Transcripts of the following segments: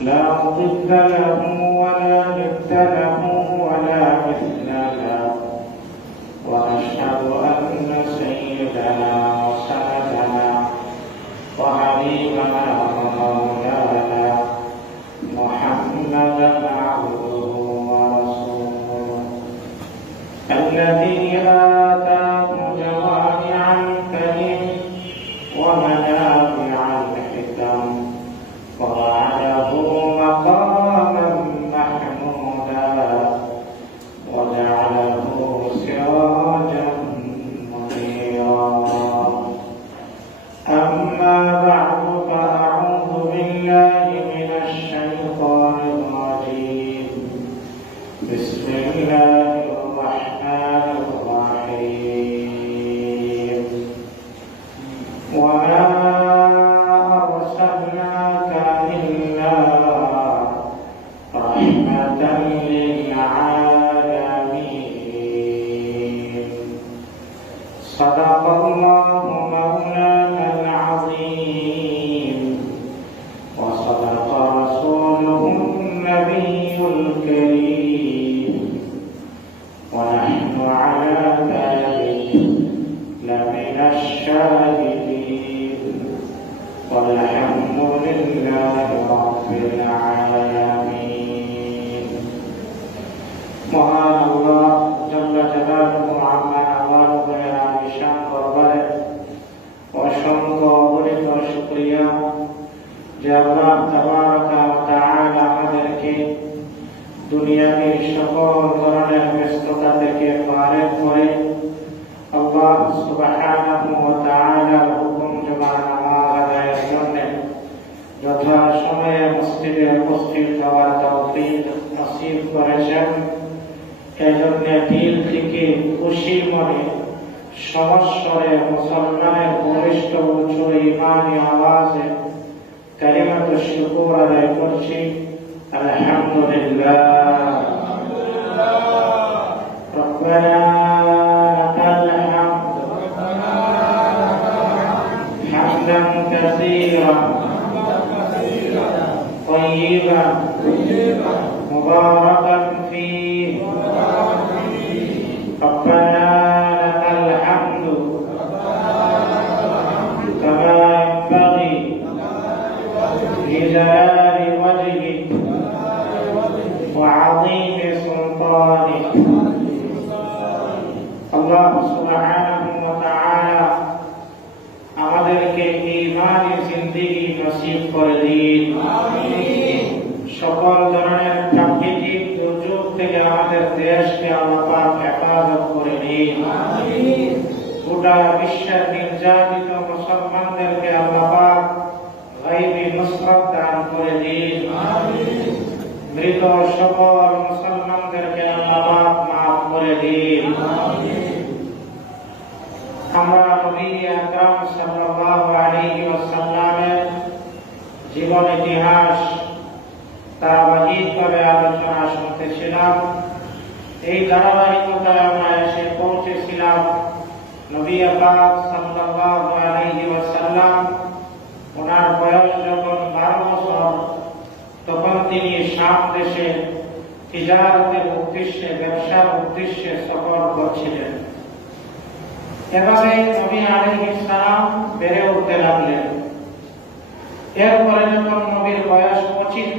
لا ضد له ولا ند له ولا مثل له، ونشهد أن سيدنا وسندنا وحبيبنا ومولانا محمدا عبده ورسوله الذي آتاه جوامع الكلم ومنابع الحكم ووعده مقاما محمودا وجعله سراجا منيرا. أما بعد فأعوذ بالله من الشيطان الرجيم. بسم الله الرحمن الرحيم. وما أرسلناك إلا رحمة للعالمين. صدق الله مولانا العظيم، وصدق رسوله النبي الكريم، ونحن على ذلك لمن الشاهدين، والحمد لله رب العالمين. মহান আল্লাহ জল্লা জালালুহু আম্মা নাওয়ালুহু আলিশান দরবারে অসংখ্য অগণিত শুকরিয়া যে আল্লাহ তাবারাকা ওয়া তাআলা আমাদেরকে দুনিয়ার সকল ধরনের ব্যস্ততা থেকে ফারেগ করে আল্লাহ সুবহানাহু ওয়া তাআলার হুকুম জমা নামাজ আদায়ের জন্য যথা সময়ে মসজিদে উপস্থিত হওয়ার তৌফিক নসিব করেছেন। এজন্য দিল থেকে খুশি মনে সমস্বরে মুসলমানের বলিষ্ঠ উচ্চ ইমানি আওয়াজে কালিমাত শুকর আদায় করছি। আলহামদুলিল্লাহ রব্বানা লাকাল হামদ হামদান কাসীরান طيبا مباركا فيه ربنا لك الحمد كما ينبغي لجلال وجهك وعظيم سلطانك. الله سبحانه وتعالى আমাদেরকে ঈমানি জিন্দেগি নসিব করে দিন। সকল ধরনের প্রাকৃতিক দুর্যোগ থেকে আমাদের দেশকে আল্লাহ পাক হেফাজত করে দিন। গোটা বিশ্বের নির্যাতিত মুসলমানদেরকে আল্লাহ পাক গায়বী নুসরত দান করে দিন। মৃত সকল মুসলমানদেরকে আল্লাহ পাক মাফ করে দিন। আমরা নবী আকরাম সাল্লাল্লাহু আলাইহি ওয়াসাল্লামের জীবন ইতিহাস ধারাবাহিকভাবে আলোচনা শুনতেছিলাম। এই ধারাবাহিকতায় আমরা এসে পৌঁছেছিলাম নবী পাক সাল্লাল্লাহু আলাইহি ওয়াসাল্লাম ওনার বয়স যখন 12 বছর, তখন তিনি শাম দেশে তিজারতের উদ্দেশ্যে, ব্যবসার উদ্দেশ্যে সফর করছিলেন। এভাবে নবী আলাইহিস সালাম বেড়ে উঠতে লাগলেন। এরপরে যখন নবীর বয়স 25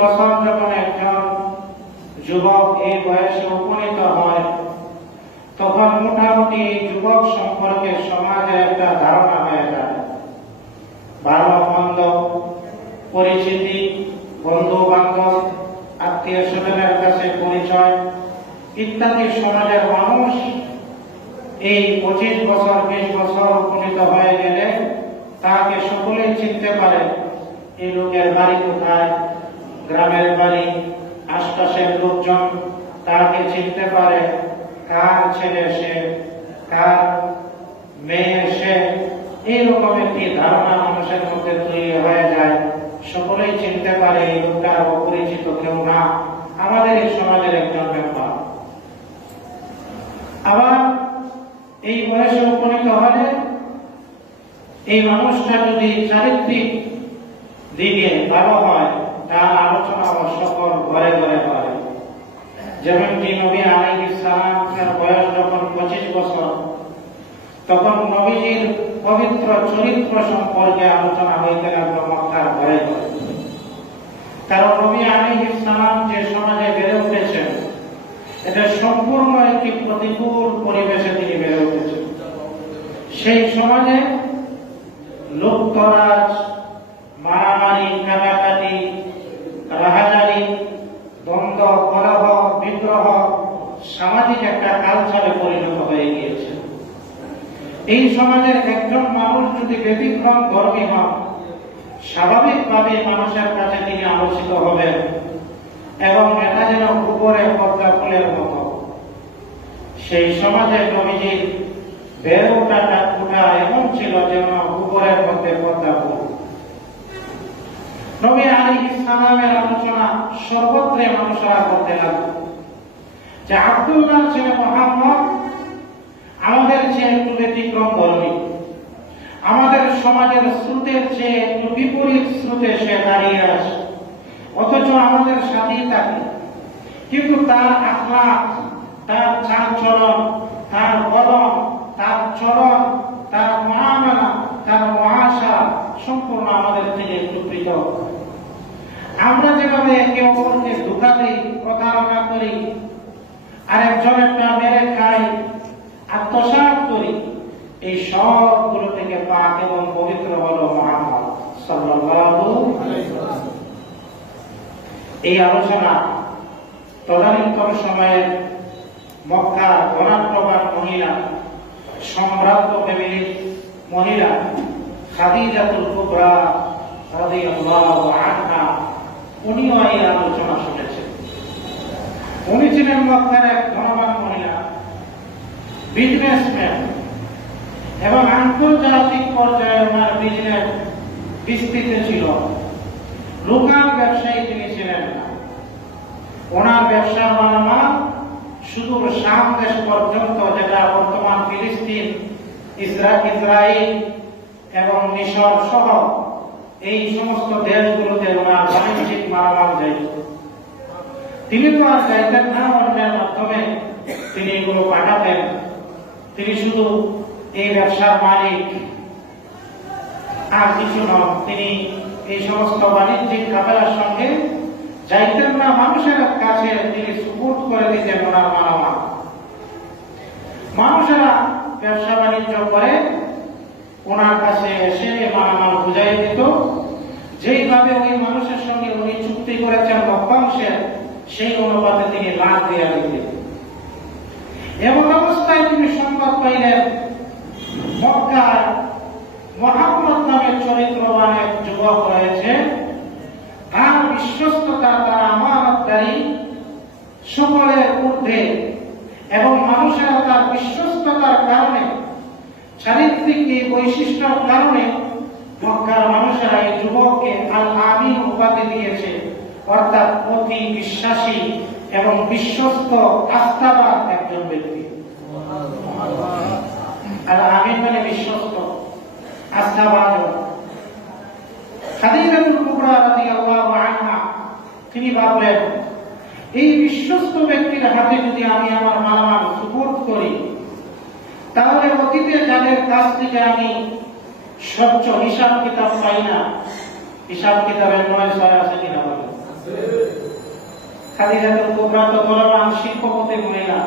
বছর যখন একজন যুবক এই বয়সে উপনীত হয়, তখন মোটামুটি যুবক সম্পর্কে সমাজে একটা ধারণা হয়ে যায়। ভালো মন্দ পরিচিতি, বন্ধু বান্ধব, আত্মীয় স্বজনের কাছে পরিচয় ইত্যাদি সমাজের মানুষ এই 25 বছর 20 বছর উপনীত হয়ে গেলে তাকে সকলেই চিনতে পারে। এই লোকের বাড়ি কোথায়, গ্রামের বাড়ি, আশপাশের লোকজন তাকে চিনতে পারে, কার ছেলে সে, কার মেয়ে সে। এইরকম একটি ধারণা মানুষের মধ্যে তৈরি হয়ে যায়। সকলেই চিনতে পারে এই লোকটা অপরিচিত কেউ না, আমাদের এই সমাজের একজন মেম্বার। আবার এই বয়সে উপনীত হলে এই মানুষটা যদি চারিত্রিক দিকে ভালো হয় তার আলোচনা সকল ঘরে ঘরে হয়। যেমনটি নবী আলাইহিস সালামের বয়স যখন 25 বছর, তখন নবীজির পবিত্র চরিত্র সম্পর্কে আলোচনা হইতে লাগলো মক্কার ঘরে ঘরে। কারণ নবী আলাইহিস সালাম যে সমাজে বেড়ে উঠেছেন, এটা সম্পূর্ণ একটি প্রতিকূল পরিবেশে তিনি বেড়ে উঠেছেন। সেই সমাজে লুটতরাজ, মারামারি, কাটাকাটি, রাহাজারি, দ্বন্দ্ব, কলহ, বিদ্রোহ সামাজিক একটা কালচারে পরিণত হয়ে গিয়েছে। এই সমাজের একজন মানুষ যদি ব্যতিক্রম ধর্মী হন, স্বাভাবিকভাবে মানুষের কাছে তিনি আলোচিত হবেন এবং এটা যেন উপরে পর্দা ফুলের মতো। সেই সমাজে নবীজির বেড়ে ওঠা এমন ছিল যেন উপরের মধ্যে পর্দা ফুল। নবী আলাইহিস সালামের আলোচনা সর্বত্রে মানুষরা করতে লাগলো যে আব্দুল্লাহ ছেলে মুহাম্মদ আমাদের চেয়ে একটু ব্যতিক্রম ধর্মী, আমাদের সমাজের স্রোতের চেয়ে একটু বিপরীত স্রোতে সে দাঁড়িয়ে আছে, অথচ আমাদের সাথেই থাকে। কিন্তু তার আখলাক, তার চালচলন, তার বলন, তার চলন, তার মুআমালা, তার মুআশারা সম্পূর্ণ আমাদের থেকে একটু পৃথক। আমরা যেভাবে একে অপরকে ধোঁকা দিই, প্রতারণা করি, আরেকজনেরটা মেরে খাই, আত্মসাৎ করি, এই সবগুলো থেকে পাক এবং পবিত্র হলো মুহাম্মদ সাল্লাল্লাহু আলাইহি ওয়াসাল্লাম। এই আলোচনা তদানীন্তন সময়ের মক্কার ধনাঢ্যবান মহিলা, সম্ভ্রান্ত ফ্যামিলির মহিলা খাদিজাতুল কুবরা রাদিয়াল্লাহু আনহা, উনিও এই আলোচনা শুনেছেন। উনি ছিলেন মক্কার এক ধনবান মহিলা, বিজনেসম্যান, এবং আন্তর্জাতিক পর্যায়ে ওনার বিজনেস বিস্তৃত ছিল। লোকাল ব্যবসায়ী তিনি ছিলেন না। ওনার ব্যবসার মালামাল শুধু শাম দেশ পর্যন্ত, যেটা বর্তমান ফিলিস্তিন, ইসরায়েল এবং মিশর সহ এই সমস্ত দেশগুলোতে ওনার বাণিজ্যিক মালামাল যাইত। তিনি তো আর যাইতেন না অন্যের মাধ্যমে, তিনি এগুলো পাঠাতেন। তিনি শুধু এই ব্যবসার মালিক, আর কিছু নন। তিনি এই সমস্ত বাণিজ্যিক কাফেলার সঙ্গে যাইতেন না, মানুষের কাছে তিনি সুপুর্দ করে দিতেন ওনার মালামাল। মানুষেরা ব্যবসা বাণিজ্য করে ওনার কাছে এসে মালামাল বুঝাই দিত। যেইভাবে ওই মানুষের সঙ্গে উনি চুক্তি করেছেন লভ্যাংশের, সেই অনুপাতে তিনি লাভ দিয়ে দিতেন। এমন অবস্থায় তিনি সংবাদ পাইলেন মক্কার মুহাম্মদ নামের চরিত্রবান এক যুবক রয়েছে, তার বিশ্বস্ততা, তার আমানতদারি সকলের ঊর্ধ্বে, এবং মানুষেরা তার বিশ্বস্ততার কারণে, চারিত্রিক এই বৈশিষ্ট্যের কারণে মক্কার মানুষেরা এই যুবককে আল আমিন উপাধি দিয়েছে, অর্থাৎ অতি বিশ্বাসী এবং বিশ্বস্ত আস্থাবান একজন ব্যক্তি। আল আমিন মানে বিশ্বস্ত, আস্থাবান। খাদিজাতুল কুবরা রাদিয়াল্লাহু আনহা তিনি ভাবলেন, এই বিশ্বস্ত ব্যক্তির হাতে যদি আমি আমার মালামাল সুপুর্দ করি, তাহলে অতীতে যাদের কাছ থেকে আমি স্বচ্ছ হিসাব কিতাব পাই না, হিসাব কিতাবের নয় ছয় আছে কিনা বলে। খাদিজাতুল কুবরা তো বলবান শিল্পপতি মহিলা,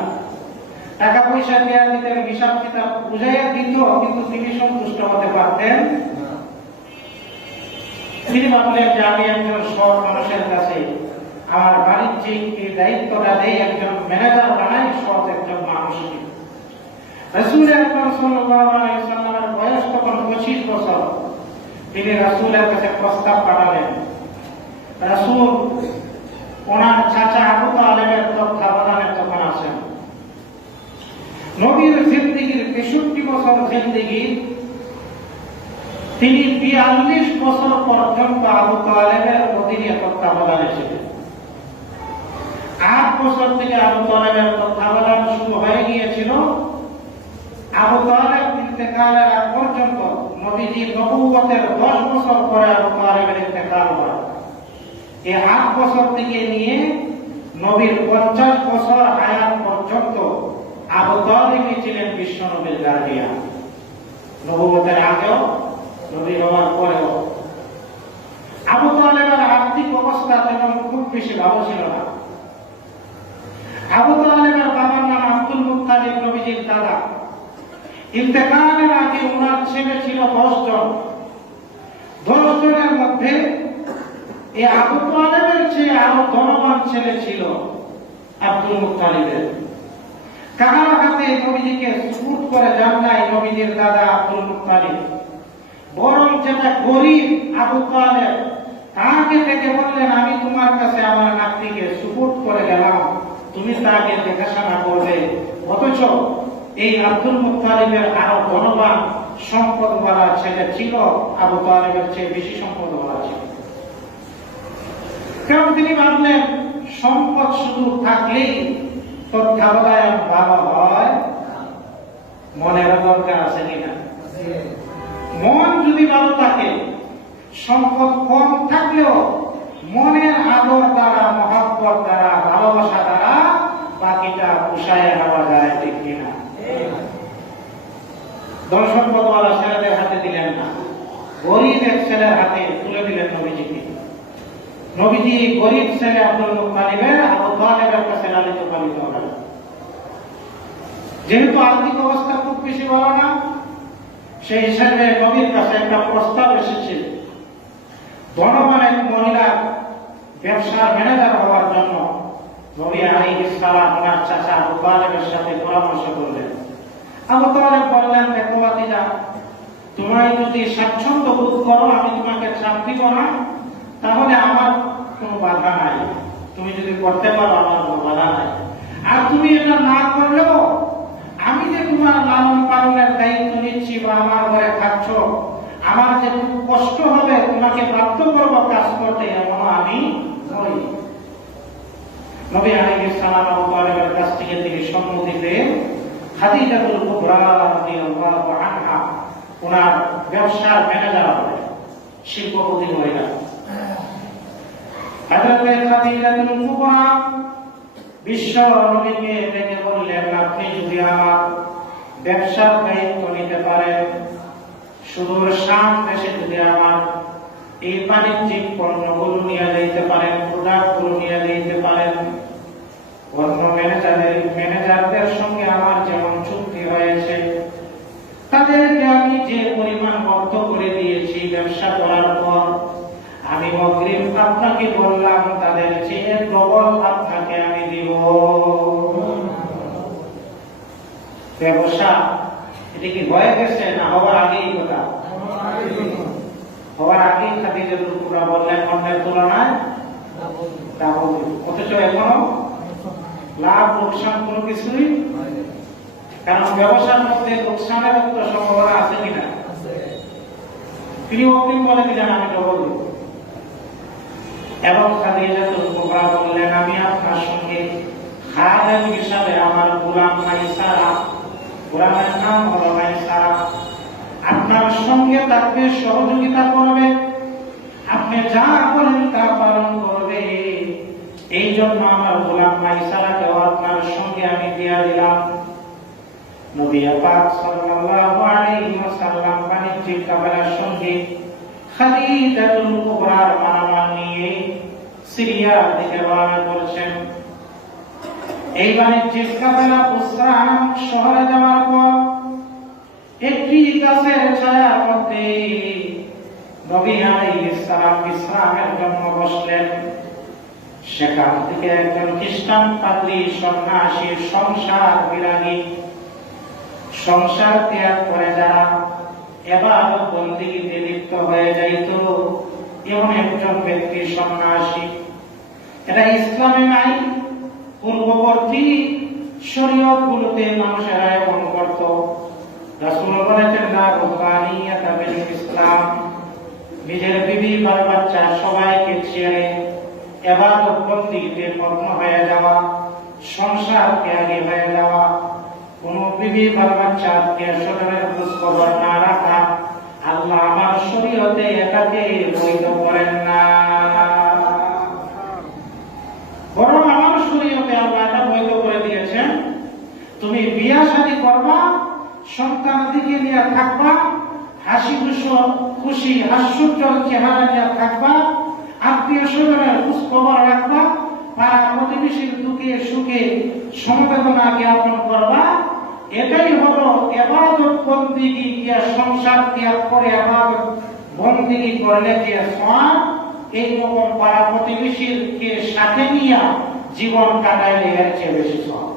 টাকা পয়সা দেওয়া দিতেন, হিসাব কিতাব বুঝাইয়া দিত, কিন্তু তিনি সন্তুষ্ট হতে পারতেন। তিনি ভাবলেন যে আমি একজন সৎ মানুষের কাছে আমার বাণিজ্যিক এই দায়িত্বটা দেই, একজন ম্যানেজার বানাই সৎ একজন মানুষকে। রাসূল আকরাম সাল্লাল্লাহু আলাইহি ওয়াসাল্লামের বয়স তখন 25 বছর। তিনি রাসূলের কাছে প্রস্তাব পাঠালেন। রাসূল ওনার চাচা আবু তালেবের তত্ত্বাবধানে তখন আছেন। নবীর জিন্দেগির 63 বছর জিন্দেগি, তিনি 42 বছর পর্যন্ত আবু তালেবের অধীনে তত্ত্বাবধানে ছিলেন। 8 বছর থেকে আবু তালেবের তত্ত্বাবধান শুরু হয়ে গিয়েছিল। আবু তালেব কিন্তু ইন্তেকালের আগ পর্যন্ত নবীজি নবুয়তের 10 বছর পরে আবু তালেবের ইন্তেকাল হয়। এই 8 বছর থেকে নিয়ে নবীর 50 বছর হায়াত পর্যন্ত আবু তালেবই ছিলেন বিশ্ব নবীর গার্ডিয়ান। নবুয়তের আগেও, নবী হওয়ার পরেও। আবু তালেবের আর্থিক অবস্থা তেমন খুব বেশি ভালো ছিল না। আবু তালেবের বাবার নাম আব্দুল মুত্তালিব, নবীজির দাদা। ইন্তেকালের আগে ওনার ছেলে ছিল 10 জন। 10 জনের মধ্যে এই আবু তালেবের চেয়ে আরো ধনবান ছেলে ছিল আব্দুল মুত্তালিবের। কাহার হাতে নবীজিকে সুপুর্দ করে যান নাই নবীজির দাদা আব্দুল মুত্তালিব, বরং যেটা গরিব আবু তালেব তাকে থেকে বললেন, আমি তোমার কাছে আমার নাতিকে সুপুর্দ করে গেলাম, তুমি তাকে দেখাশোনা করবে। অথচ এই আব্দুল মুত্তালিবের আরো ধনবান সম্পদওয়ালা ছেলে ছিল, আবু তালেবের চেয়ে বেশি সম্পদওয়ালা ছিল। কারণ তিনি ভাবলেন সম্পদ শুধু থাকলেই তত্ত্বাবধায়ক ভালো হয়, মনের দরকার আছে কিনা। মন যদি ভালো থাকে, সম্পদ কম থাকলেও মনের আদর দ্বারা, মহব্বত দ্বারা, ভালোবাসা দ্বারা বাকিটা পুষায় নেওয়া যায়, ঠিক কিনা। ধন সম্পদওয়ালা ছেলেদের হাতে দিলেন না, গরিব এক ছেলের হাতে তুলে দিলেন নবীজিকে। নবীজি গরিব ছেলে আব্দুল মুত্তালিবের আবু তালেবের কাছে লালিত পালিত হলেন। যেহেতু আর্থিক অবস্থা খুব বেশি ভালো না, সেই হিসাবে নবীর কাছে একটা প্রস্তাব এসেছে ধনবান এক মহিলা ব্যবসার ম্যানেজার হওয়ার জন্য। নবী আলাইহিস সালাম ওনার চাচা আবু তালেবের সাথে পরামর্শ করলেন। আবু তালেব বললেন, দেখো ভাতিজা, তোমার যদি স্বাচ্ছন্দ্য বোধ করো, আমি তোমাকে চাপ দিব না, তাহলে আমার কোনো বাধা নাই। তুমি যদি করতে পারো, আমার কোনো বাধা নাই। আর তুমি এটা না করলেও আমি যে তোমার লালন পালনের দায়িত্ব নিচ্ছি বা আমার ঘরে থাকছ, আমার যে কষ্ট হবে তোমাকে বাধ্য করবো কাজ করতে, এমন আমি নই। নবী আলাইহিস সালাম আবু তালেবের কাছ থেকে তিনি সম্মতি পেয়ে খাদিজাতুল কুবরা রাদিয়াল্লাহু আনহা ওনার ব্যবসার ম্যানেজার হলেন, শিল্পপতি মহিলা। হযরতে খাদিজাতুল কুবরা বিশ্ব নবীকে ডেকে বললেন, আপনি যদি আমার ব্যবসার দায়িত্ব নিতে পারেন, সুদূর শাম দেশে যদি আমার এই বাণিজ্যিক পণ্যগুলো নিয়ে যেতে পারেন, প্রোডাক্টগুলো নিয়ে যেতে পারেন, অন্য ম্যানেজারদের সঙ্গে আমার যেমন চুক্তি হয়েছে, তাদেরকে আমি যে পরিমাণ অর্থ করে দিয়েছি ব্যবসা করার পর, আমি অগ্রিম আপনাকে বললাম তাদের চেয়ে ডবল আপনাকে আমি দিব। ব্যবসা এটা কি হয়ে গেছে না হওয়ার আগেই কথা? হওয়ার আগেই খাদিজাতুল কুবরা বললেন অন্যের তুলনায় ডাবল। অথচ এখনো লাভ লোকসান কোনো কিছুই, কারণ ব্যবসার মধ্যে লোকসানের একটা সম্ভাবনা আছে কিনা। তিনি অগ্রিম বলে দিলেন আমি ডবল দিব। এবং খাদিজাতুল কুবরা বললেন, আমি আপনার সঙ্গে খাদেম হিসাবে আমার গোলাম মাইসারা, গোলামের নাম হলো মাইসারা, আপনার সঙ্গে থাকবে, সহযোগিতা করবে, আপনি যা বলেন তা পালন করবে। এই জন্য আমার গোলাম মাইসারাকেও আপনার সঙ্গে আমি দিয়া দিলাম। নবী পাক সাল্লাল্লাহু আলাইহি ওয়াসাল্লাম বাণিজ্যিক কাফেলার সঙ্গে খাদিজাতুল কুবরার মালামাল নিয়ে সিরিয়ার দিকে রওনা করেছেন। এই বাণিজ্যিক কাফেলা বুসরা শহরে যাওয়ার পর একটি গাছের ছায়ার মধ্যে নবী আলাইহিস সালাম বিশ্রামের জন্য বসলেন। সেখান থেকে একজন খ্রিস্টান পাদ্রী সন্ন্যাসী, সংসার বিরাগী, সংসার ত্যাগ করে যারা ইবাদত বন্দেগীতে লিপ্ত হয়ে যাইত, এমন একজন ব্যক্তি সন্ন্যাসী। এটা ইসলামে নাই। পূর্ববর্তী শরীয়ত গুলোতে মানুষেরা এমন করত। রাসূল বলেছেন, না রুহানিয়াতা বিল ইসলাম, নিজের বিবি বাল বাচ্চা সবাইকে ছেড়ে ইবাদত বন্দেগীতে মগ্ন হয়ে যাওয়া, সংসার ত্যাগী হয়ে যাওয়া, কোন বিবি বাল বাচ্চা আত্মীয় স্বজনের খোঁজ খবর না রাখা আল্লাহ আমার শরীয়তে এটাকে বৈধ করেন না। বরং আমার শরীয়তে আল্লাহ এটা বৈধ করে দিয়েছেন, তুমি বিয়া শাদী করবা, সন্তান দিকে নিয়ে থাকবা, হাসি খুশি হাস্যোজ্জ্বল চেহারা নিয়ে থাকবা, আত্মীয় স্বজনের খোঁজ খবর রাখবা, পাড়া প্রতিবেশীর দুঃখে সুখে সমবেদনা জ্ঞাপন করবা। এটাই হলো ইবাদত বন্দেগী, গিয়া সংসার ত্যাগ করে ইবাদত বন্দেগী করলে যে সওয়াব, এইরকম পাড়া প্রতিবেশীর কে সাথে নিয়ে জীবন কাটাইলে এর চেয়ে বেশি সওয়াব।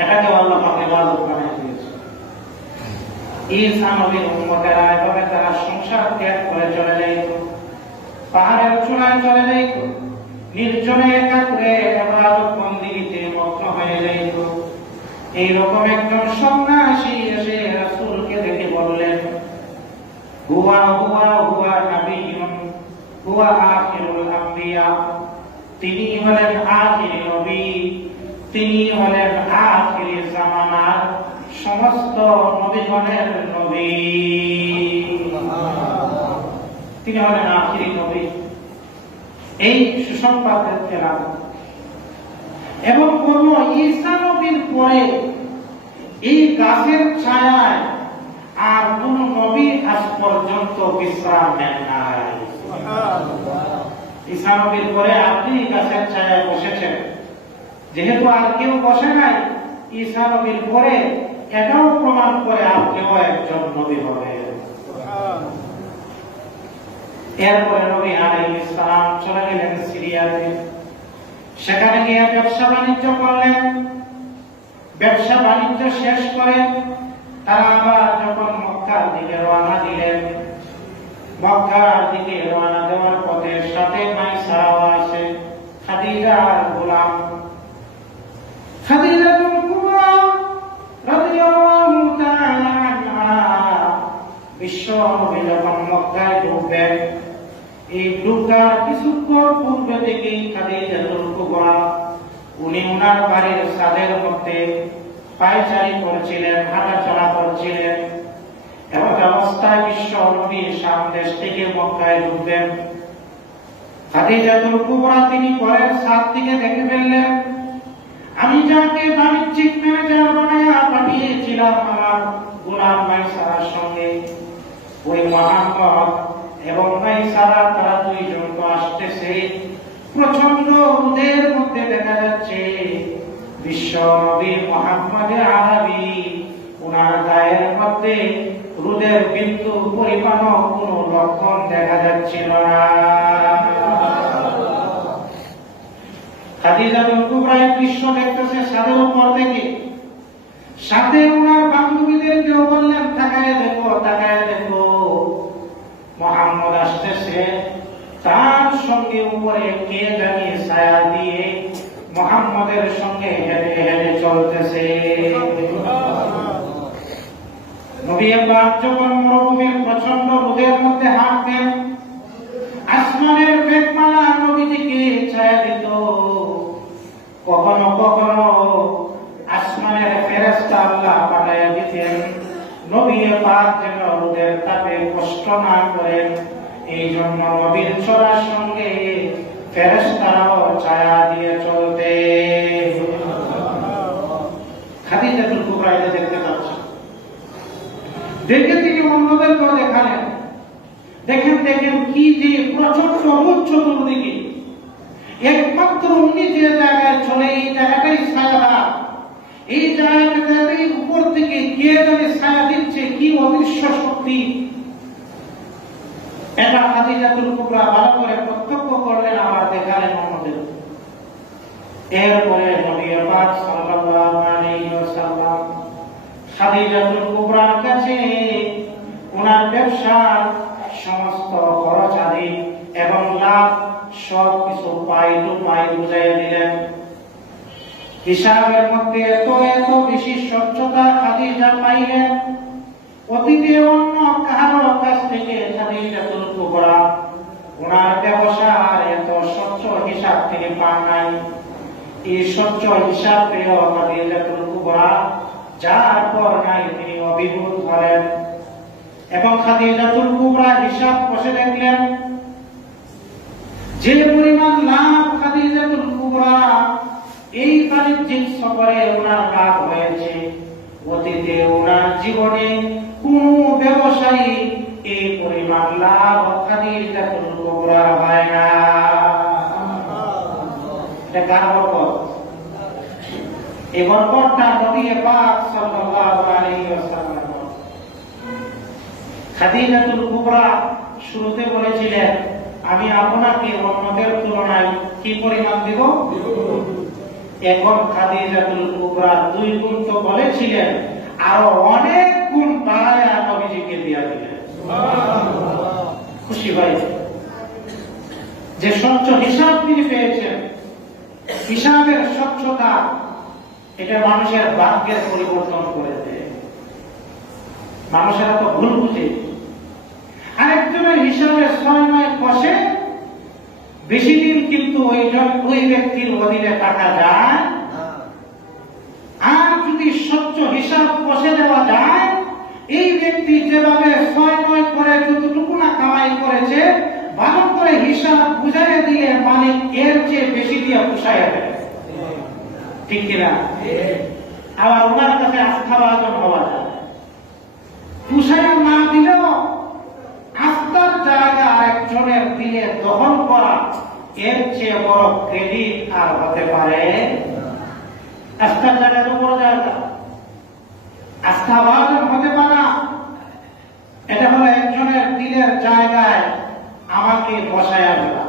এটাকে আল্লাহ পাক ইবাদত বানাই দিয়েছে। ঈসা নবীর উম্মতেরা এভাবে তারা সংসার ত্যাগ করে চলে যাইত, পাহাড়ের চূড়ায় চলে যাইত, নির্জনে একাগ্রে ইবাদত বন্দেগীতে মগ্ন হয়ে যাইত। এইরকম একজন সন্ন্যাসী এসে রাসূলকে দেখে বললেন, হুয়া হুয়া হুয়া নবিয়্যুন হুয়া আখিরুল আম্বিয়া, তিনি হলেন আখিরি নবী, তিনি হলেন আখিরি জামানার সমস্ত নবীগণের নবী, তিনি হলেন আখিরি নবী। এই সুসংবাদ পেলাম এবং বলল, ঈসা নবীর পরে এই গাছের ছায়ায় আর কোন নবী আজ পর্যন্ত বিশ্রাম নেন নাই। ঈসা নবীর পরে আপনি গাছের ছায়ায় বসেছেন, যেহেতু আর কেউ বসে নাই, ঈসা নবীর পরে এটাও প্রমাণ করে আপনিও একজন নবী হবেন। এরপরে নবী আলাইহিস সালাম চলে গেলেন সিরিয়াতে, সেখানে গিয়ে ব্যবসা বাণিজ্য করলেন। ব্যবসা বাণিজ্য শেষ করে তারা আবার যখন মক্কার দিকে রওনা দিলেন, মক্কার দিকে রওনা দেওয়ার পথে সাথে মাইসাও আছে, খাদিজার গোলাম খাদিজাতুল কুবরা রাদিয়াল্লাহু তাআলা আনহা। বিশ্ব নবী যখন মক্কায় ঢুকবেন, এই ঢুকার কিছুক্ষণ পূর্বে থেকেই খাদিজাতুল কুবরা উনি উনার বাড়ির ছাদের মধ্যে পায়চারি করছিলেন, হাঁটাচলা করছিলেন। এমন অবস্থায় বিশ্ব নবী শাম দেশ থেকে মক্কায় ঢুকবেন। খাদিজাতুল কুবরা তিনি ঘরের ছাদ থেকে দেখে ফেললেন, আমি যাকে বাণিজ্যিক ম্যানেজার বানায়া পাঠিয়েছিলাম আমার গোলাম মাইসারার সঙ্গে, ওই মুহাম্মদ এবং মাইসারা তারা দুইজন তো আসতেছে। প্রচন্ড রোদের মধ্যে দেখা যাচ্ছে বিশ্ব নবী মুহাম্মদে আরবি, ওনার গায়ের মধ্যে রোদের বিন্দু পরিমাণও কোন লক্ষণ দেখা যাচ্ছিল না। খাদিজাতুল কুবরা দৃশ্য দেখতেছে ছাদের উপর থেকে, সাথে ওনার বান্ধবীদেরকেও বললেন, তাকায় দেখো, তাকায় দেখো, মুহাম্মদ আসতেছে। তার সঙ্গে উপরে কে জানি ছায়া দিয়ে মুহাম্মদের সঙ্গে হেঁটে হেঁটে চলতেছে। নবী পাক যখন মরুভূমির প্রচন্ড রোদের মধ্যে হাঁটতেন, আসমানের মেঘমালা নবীজিকে ছায়া দিত। কখনো কখনো আসমানের ফেরেশতা আল্লাহ পাঠাইয়া দিতেন, নবী পাক যেন রোদের তাপে কষ্ট না করেন, এই জন্য নবীর চলার সঙ্গে ফেরেশতারাও ছায়া দিয়ে চলতে। খাদিজাতুল কুবরা এটা দেখতে পাচ্ছেন, দেখে তিনি অন্যদেরকেও দেখালেন। দেখেন দেখেন কি যে প্রচন্ড রোদ চতুর্দিকে, একমাত্র উনি যে জায়গায় চলে এই জায়গাটাই ছায়াদার, এই জায়গাটাই উপর থেকে কে জানে ছায়া দিচ্ছে, কি অদৃশ্য শক্তি। এটা খাদিজাতুল কুবরা ভালো করে প্রত্যক্ষ করলেন, আবার দেখালেন অন্যদের। এরপরে নবী পাক সাল্লাল্লাহু আলাইহি ওয়াসাল্লাম খাদিজাতুল কুবরার কাছে ওনার ব্যবসার সমস্ত খরচ আদি এবং লাভ সব কিছু পাই টু পাই বুঝাইয়া দিলেন। হিসাবের মধ্যে এত এত বেশি স্বচ্ছতা খাদিজা পাইলেন, অতীতে অন্য কারো কাছ থেকে খাদিজাতুল কুবরা ওনার ব্যবসার এত স্বচ্ছ হিসাব থেকে পান নাই। এই স্বচ্ছ হিসাব পেয়েও খাদিজাতুল কুবরা কুবরা, যার পর নাই তিনি অভিভূত হলেন এবং খাদিজাতুল কুবরা হিসাব কষে দেখলেন যে পরিমাণ লাভ খাদিজাতুল কুবরা এই বাণিজ্যিক সফরে ওনার লাভ হয়েছে, অতীতে ওনার জীবনে কোন ব্যবসায়ী এই পরিমাণ লাভ খাদিজাতুল কুবরা হয় না। এটা কার বরকত? এই বরকতটা নবী পাক সাল্লাল্লাহু আলাইহি ওয়াসাল্লাম। খাদিজাতুল কুবরা শুরুতে বলেছিলেন, আমি আপনাকে অন্যদের তুলনায় কি পরিমাণ দেব? এখন খাদিজাতুল কুবরা 2 গুণ তো বলেছিলেন, আরো অনেক গুণ বাড়ায় নবীজিকে দিয়া দিলেন। সুবহানাল্লাহ। খুশি ভাই যে স্বচ্ছ হিসাব তিনি পেয়েছেন, হিসাবের স্বচ্ছতা এটা মানুষের ভাগ্যের পরিবর্তন করে দেয়। মানুষেরা তো ভুল বুঝে, আরেকজনের হিসাবে 6-9 কষে বেশি দিন কিন্তু ওই ব্যক্তির অধীনে টাকা যায়। আর যদি স্বচ্ছ হিসাব কষে দেওয়া যায়, এই ব্যক্তি যেভাবে 6-9 করে যতটুকু না কামাই করেছে, ভালো করে হিসাব বুঝাইয়া দিলে মালিক এর চেয়ে বেশি দিয়ে পুষাইয়া দেয়। ঠিক কিনা? আবার ওনার কাছে আস্থাভাজন হওয়া যায়। পুষাইয়া না দিলেও আস্থার জায়গা একজনের দিলে দখল করা, এর চেয়ে বড় ক্রেডিট আর হতে পারে? আস্থার জায়গা তো বড় জায়গা, আস্থাভাজন হতে পারা, এটা হলো একজনের দিলের জায়গায় আমাকে বসায়া দেওয়া।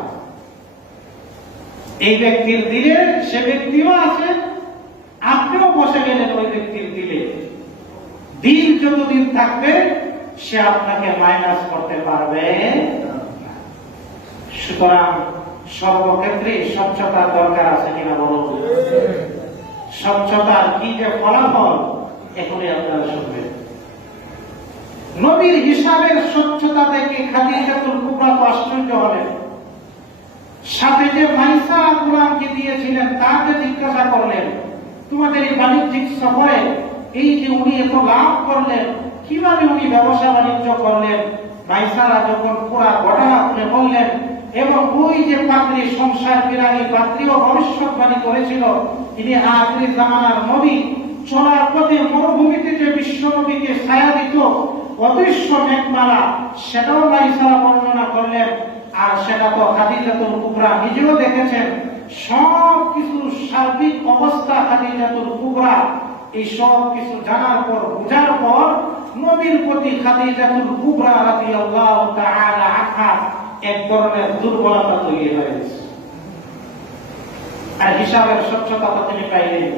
এই ব্যক্তির দিলে সে ব্যক্তিও আছে, আপনিও বসে গেলেন ওই ব্যক্তির দিলে। দিল যতদিন থাকবে সে আপনাকে মাইনাস করতে পারবে। সুতরাং সর্বক্ষেত্রে স্বচ্ছতার দরকার আছে কিনা বলুন? স্বচ্ছতার কি যে ফলাফল এখনই আপনারা শুনবেন। নবীর হিসাবের স্বচ্ছতা দেখে খাদিজাতুল কুবরা তো আশ্চর্য হলেন। সাথে যে মাইসারা গোলামকে দিয়েছিলেন তাকে জিজ্ঞাসা করলেন, তোমাদের এই বাণিজ্যিক সফরে এই যে উনি এত লাভ করলেন, কিভাবে উনি ব্যবসা বাণিজ্য করলেন? মাইসারা যখন পুরা ঘটনা খুলে বললেন এবং ওই যে পাত্রী সংসার বিরাগী পাত্রীও ভবিষ্যৎবাণী করেছিল, তিনি আখিরি জামানার নবী, চলার পথে মরুভূমিতে যে বিশ্ব নবীকে ছায়া দিত অদৃশ্য মেঘমালা, সেটাও মাইসারা বর্ণনা করলেন। আর সেটা তো খাদিজাতুল কুবরা নিজেও দেখেছেন। সব কিছু সার্বিক অবস্থা খাদিজাতুল কুবরা এই সব কিছু জানার পর, বুঝার পর নবীর প্রতি খাদিজাতুল কুবরা রাদিয়াল্লাহু তাআলা আনহা এক ধরনের দুর্বলতা তৈরি হয়েছে। আর হিসাবের স্বচ্ছতা তো তিনি পাইলেন।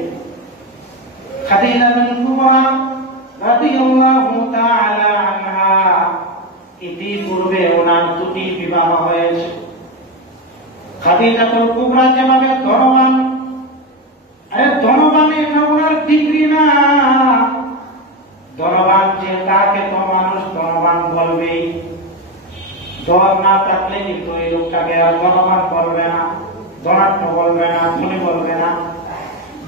খাদিজাতুল কুবরা রাদিয়াল্লাহু তাআলা আনহা ইতিপূর্বে ওনার 2টি বিবাহ হয়েছে। খাদিজাতুল কুবরা যেভাবে ধনবান, ধনবান এটা ওনার ডিগ্রি না। ধনবান যে তাকে তো মানুষ ধনবান বলবেই, ধন না থাকলে কিন্তু এই লোকটাকে আর ধনবান বলবে না, ধনাঢ্য বলবে না, ধনী বলবে না।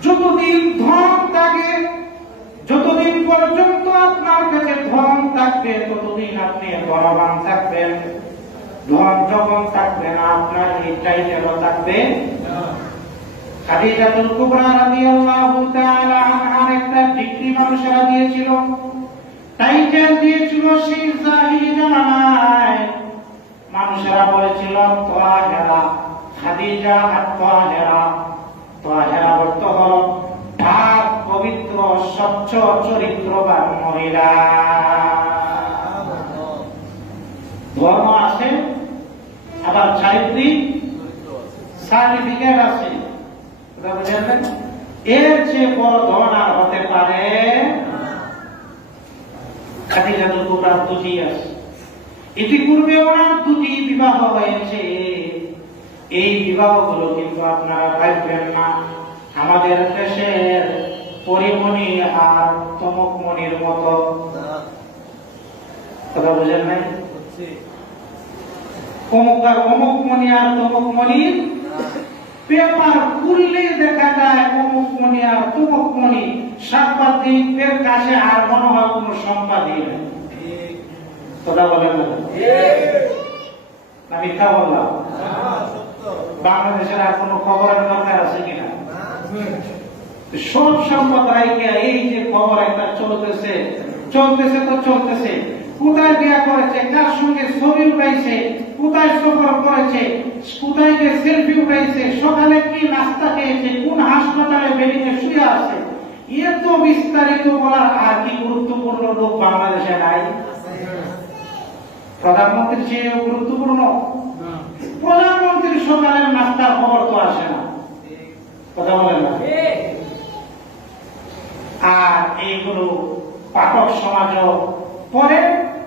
যতদিন ধন থাকে, যতদিন পর্যন্ত আপনার কাছে ধন থাকবে, ততদিন আপনি ধনবান থাকবেন। ধন যখন থাকবে না, আপনার এই টাইটেল থাকবে। খাদিজাতুল কুবরা রাদিয়াল্লাহু তাআলা আনহার একটা ডিগ্রি মানুষেরা দিয়েছিল, টাইটেল দিয়েছিল। সেই জাহিলি জামানায় মানুষেরা বলেছিল তাহেরা, খাদিজা আত-তাহেরা। তাহেরা অর্থ হল পাক, পবিত্র, স্বচ্ছ চরিত্রবান মহিলা। ধর্ম আছে, আবার চারিত্রিক সার্টিফিকেট আছে। এর চেয়ে বড় ধন আর হতে পারে? খাদিজাতুল কুবরার 2টি আছে। ইতিপূর্বে ওনার 2টি বিবাহ হয়েছে। এই বিবাহগুলো কিন্তু আপনারা ভাববেন না আমাদের দেশের পরিমণি আর তমকমণির মতো। কথা বুঝেন নাই? অমুক আর অমুকমণি আর তমকমণির পেপার খুললেই দেখা যায় অমুক মনি আর তমুক মনি, সাংবাদিকদের কাছে আর মনে হয় কোন সম্পাদী নেই। কথা বলেন না? আমি তা বললাম বাংলাদেশের আর কোন খবরের দরকার আছে কিনা? সব সম্পদ রাইকে এই যে খবর একটা চলতেছে চলতেছে তো চলতেছে, কোথায় বিয়া করেছে, কার সঙ্গে ছবি উঠাইছে, কোথায় সফর করেছে, কোথায় গিয়ে সেলফি উঠাইছে, সকালে কি নাস্তা খেয়েছে, কোন হাসপাতালে বেরিয়ে শুয়ে আছে, এত বিস্তারিত বলার আর কি গুরুত্বপূর্ণ লোক বাংলাদেশে নাই? প্রধানমন্ত্রীর চেয়ে গুরুত্বপূর্ণ? প্রধানমন্ত্রীর সকালের নাস্তার খবর তো আসে না। কথা বলেন না? আর এইগুলো পাঠক সমাজ পরে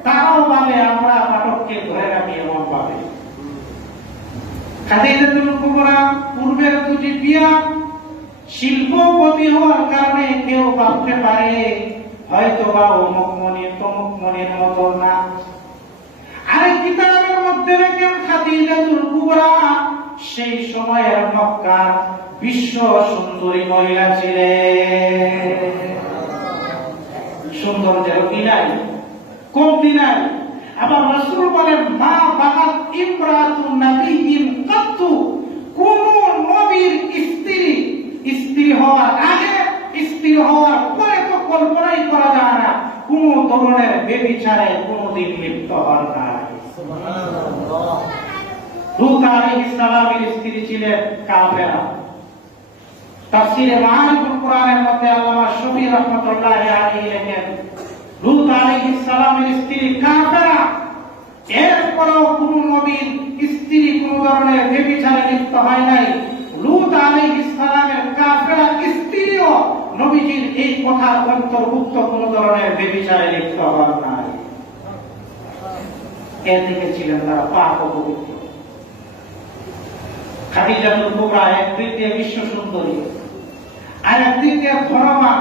তারাও ভাবে আমরা পাঠককে ধরে রাখি এমন ভাবে। খাদিজাতুল কুবরা পূর্বের দুটি বিয়া শিল্পপতি হওয়ার কারণে কেউ ভাবতে পারে হয়তো বা অমুক মনি তমুক মনির মতো না। আর কিতাবের মধ্যে রেখে খাদিজাতুল কুবরা সেই সময়ের মক্কার বিশ্ব সুন্দরী মহিলা ছিলেন। সৌন্দর্যের কি নাই? কমতি নাই। আবার রাসূল বলেন মা বাগাত ইমরাতুন নাবিয়্যিন কাত্তু, কোন নবীর স্ত্রী হওয়ার আগে স্ত্রী হওয়ার পরে তো কল্পনাই করা যায় না কোন ধরনের ব্যভিচারে কোনদিন লিপ্ত হন নাই। সুবহানাল্লাহ। লূত আলাইহিস সালামের স্ত্রী ছিলেন কাফেরা। তাফসীরে মাআরিফুল কোরআনের মধ্যে আল্লামা শফী রাহমাতুল্লাহি আলাইহি লেখেন লূত আলাইহিস সালামের স্ত্রী কাফেরা, এরপরও কোন নবীর স্ত্রী কোন ধরনের ব্যভিচারে লিপ্ত হয় নাই। লূত আলাইহিস সালামের কাফেরা স্ত্রীও নবীজির এই কথার অন্তর্ভুক্ত কোন ধরনের ব্যভিচারে লিপ্ত হন নাই। এদিকে ছিলেন তারা পাক ও পবিত্র। খাদিজাতুল কুবরা একদিক দিয়ে বিশ্ব সুন্দরী, আর একদিক দিয়ে ধর্মা,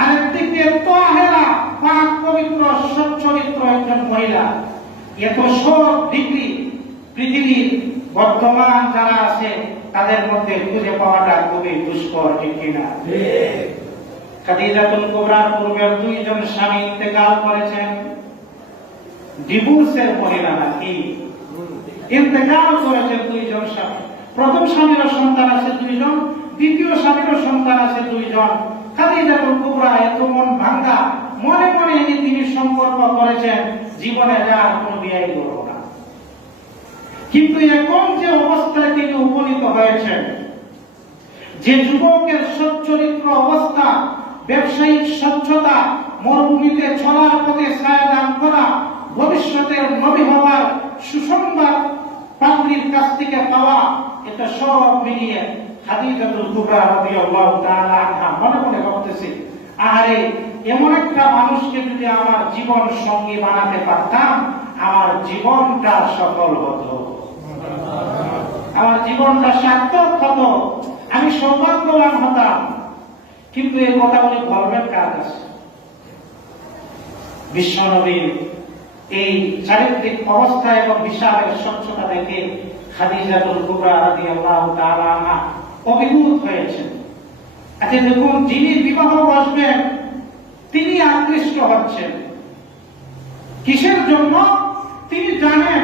আর একদিক দিয়ে তাহেরা পাক পবিত্র সচ্চরিত্র একজন মহিলা। এত সব ডিগ্রি পৃথিবীর বর্তমান যারা আছে তাদের মধ্যে খুঁজে পাওয়াটা খুবই দুষ্কর, ঠিক কিনা? খাদিজাতুল কুবরার পূর্বের দুইজন স্বামী ইন্তেকাল করেছেন। ডিভোর্সের মহিলা নাকি ইন্তেকাল করেছেন দুইজন স্বামী। প্রথম স্বামীরও সন্তান আছে দুইজন, দ্বিতীয় স্বামীরও সন্তান আছে দুইজন। খাদিজাতুল কুবরা এত মন ভাঙ্গা, মনে মনে তিনি সম্পর্ক করেছেন জীবনে আর কোনো বিয়ে করব না। কিন্তু এখন যে অবস্থায় তিনি উপনীত হয়েছেন, যে যুবকের সচ্চরিত্র অবস্থা, ব্যবসায়িক স্বচ্ছতা, মরুভূমিতে চলার পথে ছায়া দান করা, ভবিষ্যতের নবী হওয়ার সুসংবাদ পাত্রীর কাছ থেকে পাওয়া, এটা সব মিলিয়ে খাদিজাতুল কুবরা রাদিয়াল্লাহু তাআলা আনহা মনে মনে ভাবতেছে, আরে এমন একটা মানুষকে যদি আমার জীবন সঙ্গী বানাতে পারতাম, আমার জীবনটা সফল হতো, আমার জীবনটা সার্থক হতো, আমি সৌভাগ্যবান হতাম। কিন্তু এই কথাগুলি বলবেন কার কাছে? বিশ্বনবীর এই চারিত্রিক অবস্থা এবং বিশালের স্বচ্ছতা দেখে খাদিজাতুল কুবরা রাদিয়াল্লাহু তাআলা আনহা অভিভূত হয়েছেন। আচ্ছা দেখুন, যিনি বিবাহ বসবেন তিনি আকৃষ্ট হচ্ছেন কিসের জন্য? তিনি জানেন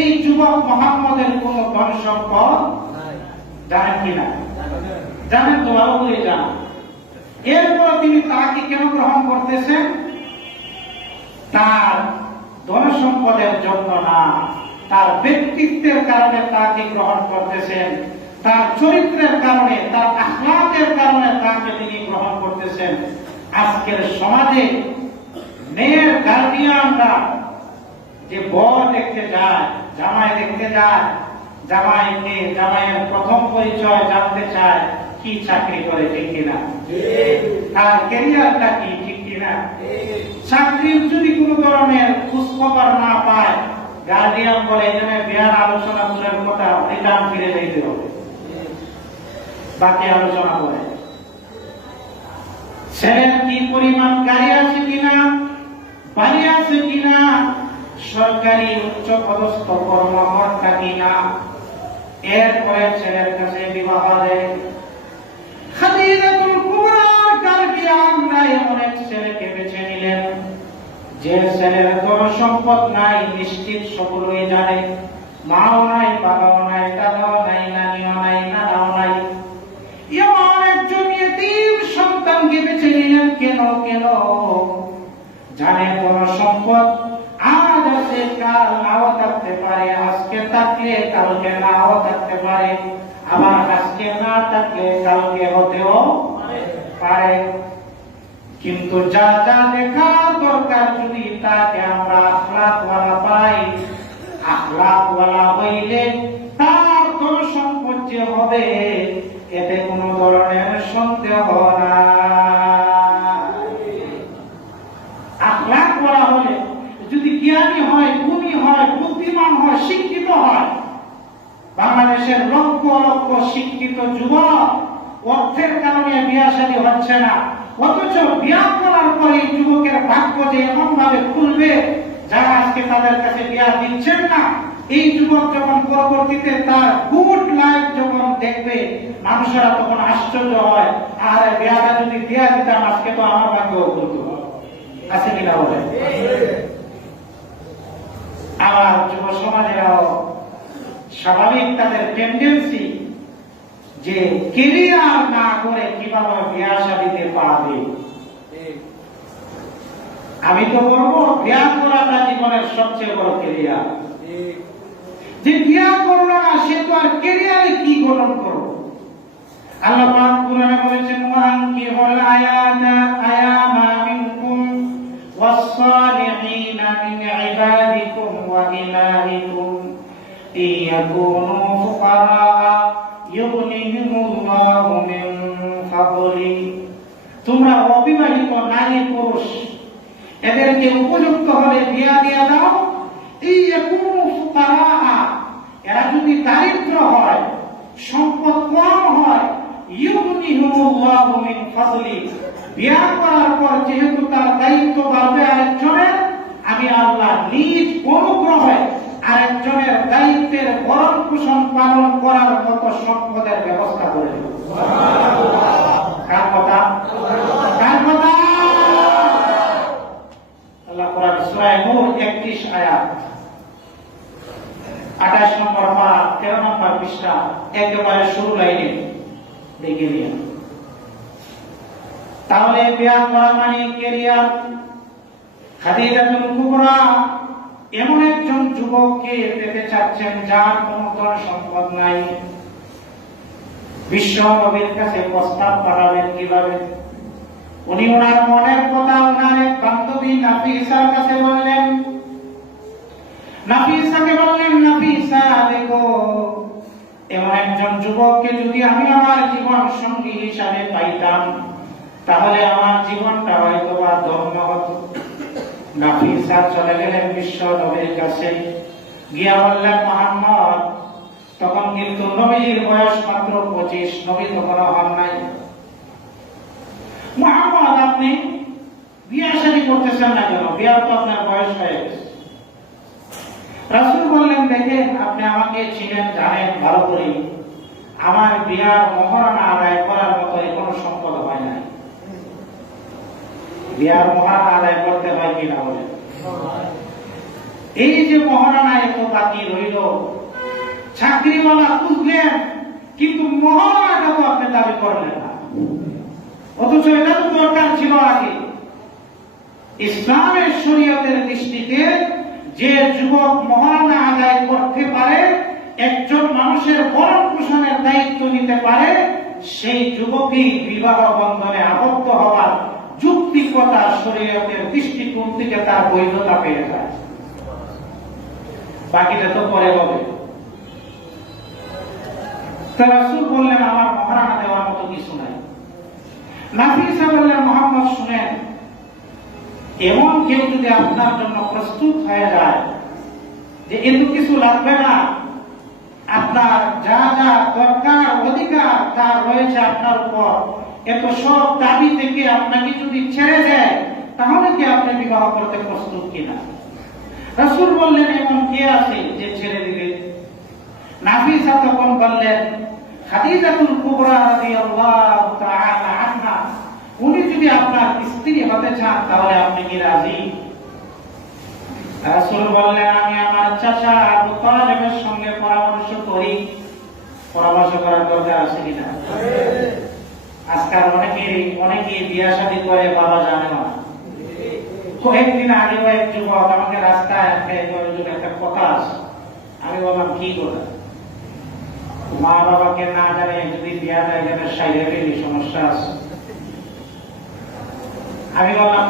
এই যুবক মুহাম্মদের কোন ধন সম্পদ জানেন কিনা? জানেন তো, ভালো করে জানেন। এরপর তিনি তাকে কেন গ্রহণ করতেছেন? তার ধন সম্পদের জন্য না, তার ব্যক্তিত্বের কারণে তাকে গ্রহণ করতেছেন, তার চরিত্রের কারণে, তার আখলাকের কারণে তাকে তিনি গ্রহণ করতেছেন। আজকের সমাজে মেয়ের গার্ডিয়ানরা যে বর দেখতে যায়, জামাই দেখতে যায়, জামাইয়ের প্রথম পরিচয় জানতে চায়, কি চাকরি করে, ঠিক কিনা? তার ক্যারিয়ারটা কি, ঠিক কিনা? চাকরির যদি কোন ধরনের খোঁজখবর না পায়, গার্ডিয়ান বলে এখানে বিয়ার আলোচনা দূরের কথা, রিটার্ন ফিরে যেতে হবে, বাকি আলোচনা করে। ছেলের কি পরিমাণ গাড়ি আছে কিনা, বাড়ি আছে কিনা, সরকারি উচ্চ পদস্থ কর্মকর্তা কিনা, এরপরে ছেলের কাছে বিবাহ দেয়। খাদিজাতুল কুবরার কালকে আমরা এমন এক ছেলেকে বেছে নিলেন যে ছেলের কোনো সম্পদ নাই, নিশ্চিত সকলেই জানে, মাও নাই, বাবাও নাই, দাদাও নাই, নানিও নাই, নানাও নাই, এমন একজন ইতিম সন্তানকে বেছে নিলেন। কেন? জানে কোনো সম্পদ আজ আছে, কাল নাও থাকতে পারে, আজকে থাকলে কালকে নাও থাকতে পারে, আবার আজকে না থাকলে কালকে হতেও পারে। কিন্তু যা যা দেখা দরকার, যদি তাকে আমরা আখলাকওয়ালা পাই, আখলাকওয়ালা হইলে তার কোন সম্পদ যে হবে এতে কোনো ধরনের সন্দেহ নাই। আখলাকওয়ালা হলে, যদি জ্ঞানী হয়, গুণী হয়, বুদ্ধিমান হয়, শিক্ষিত হয়। বাংলাদেশের লক্ষ লক্ষ শিক্ষিত যুবক অর্থের কারণে বিয়া শাদী হচ্ছে না, অথচ বিয়া করার পরে যুবকের ভাগ্য যে এমন ভাবে খুলবে, যারা আজকে তাদের কাছে বিয়া দিচ্ছেন না, এই যুবক যখন পরবর্তীতে তার গুড লাইফ যখন দেখবে, মানুষেরা তখন আশ্চর্য হয়, আর বিয়াটা যদি বিয়া দিতাম আজকে তো আমার ভাগ্য খুলতো। আছে কিনা বলে? আবার যুব সমাজেরাও স্বাভাবিক তাদের টেন্ডেন্সি যে ক্যারিয়ার না করে কিভাবে বিয়া শাদীতে পারবে। আমি তো বলবো বিয়া করাটা জীবনের সবচেয়ে বড় ক্যারিয়ার। যে বিয়া করলো না সে তো আর ক্যারিয়ারে কি গ্রহণ করো। আল্লাহ পাক কুরআনে বলেছেন, ওয়ানকিহুল আয়ামা মিনকুম ওয়াস-সালিহিনা মিন ইবাদিকুম ওয়া ইমাইকুম ইয়াকুনু ফুকারা ইউগনিহিমুল্লাহু মিন ফাদলি। তোমরা অবিবাহিত নারী পুরুষ এদেরকে উপযুক্ত হলে বিয়া দিয়া দাও। ইয়াকুনু ফুকারা, এরা যদি দারিদ্র হয়, সম্পদ কম হয়, ইউগনিহিমুল্লাহু মিন ফাদলি, বিয়া করার পর যেহেতু তার দায়িত্ব বাড়বে আরেকজনের, আমি আল্লাহ নিজ অনুগ্রহে আরেকজনের দায়িত্বের ভরণ পোষণ পালন করার মতো সম্পদের ব্যবস্থা করে দেব। কার কথা? আল্লাহ কোরআন সূরা নূর 31 আয়াত 28 নম্বর পারা 13 নম্বর পৃষ্ঠা একেবারে শুরু লাইনে দেখে নিন। তাহলে বিয়া করা মানে ক্যারিয়ার। খাদিজাতুল কুবরা এমন একজন যুবককে পেতে চাচ্ছেন যার কোনো ধন সম্পদ নাই। বিশ্ব নবীর কাছে প্রস্তাব পাঠাবেন কিভাবে? উনি ওনার মনের কথা ওনার এক বান্ধবী নাফিসার কাছে বললেন। নাফিসাকে বললেন, নাফিসা দেখো, এমন একজন যুবককে যদি আমি আমার জীবন সঙ্গী হিসাবে পাইতাম তাহলে আমার জীবনটা হয়তো বা ধন্য হতো। নাফিসা চলে গেলেন বিশ্ব নবীর কাছে, গিয়া বললেন, মুহাম্মদ, তখন কিন্তু নবীর বয়স মাত্র 25, নবী তখনও হন নাই। মুহাম্মদ, আপনি বিয়া শাদী করতেছেন না কেন? বিয়া তো আপনার বয়স হয়ে গেছে। রাসূল বললেন, দেখেন, আপনি আমাকে চিনেন, জানেন ভালো করে, আমার বিয়ার মহারণা আদায় করার মতো কোনো সম্পদ হয় নাই। বিয়ার মহারণা আদায় করতে হয় কিনা বলে? এই যে মহারণা এত বাকি রইল, চাকরিওয়ালা খুঁজলেন কিন্তু মহারণাটা তো আপনি দাবি করলেন না, অথচ এটা তো দরকার ছিল আগে। ইসলামের শরীয়তের দৃষ্টিতে যে যুবক মহারণা আদায় করতে পারে, একজন মানুষের ভরণ পোষণের দায়িত্ব নিতে পারে, সেই যুবকই বিবাহ বন্ধনে আবদ্ধ হওয়ার যুক্তিকতা শরীয়তের দৃষ্টিকোণ থেকে তার বৈধতা পেয়ে যায়। বাকিটা তো পরে হবে। রাসূল বললেন, আমার মহারণা দেওয়ার মতো কিছু নাই। নাফিসা বললেন, মুহাম্মদ শুনেন, এমন কেউ যদি আপনার জন্য প্রস্তুত হয়ে যায় যে এত কিছু লাগবে না, আপনার যা যা দরকার অধিকার তার রয়েছে আপনার উপর, এত সব দাবি থেকে আপনাকে যদি ছেড়ে দেয় তাহলে কি আপনি বিবাহ করতে প্রস্তুত কিনা? রাসূল বললেন, এমন কে আছে যে ছেড়ে দিবে? নাফিসা তখন বললেন, খাদিজাতুল কুবরা রাদিয়াল্লাহু তাআলা আনহা, উনি যদি আপনার স্ত্রী হতে চান তাহলে আপনি কি রাজি? রাসূল বললেন, আমি আমার চাচা আবু তালেবের সঙ্গে পরামর্শ করি। পরামর্শ করার দরকার আছে কিনা? আজকাল অনেকেই বিয়া শাদী করে, বাবা জানে না। কয়েকদিন আগে এক যুবক আমাকে রাস্তায় একটা কথা আছে, আমি বললাম কি কথা? মা বাবাকে না জানে যদি বিয়া দেয়, সাইডে সমস্যা আছে। আমি বললাম,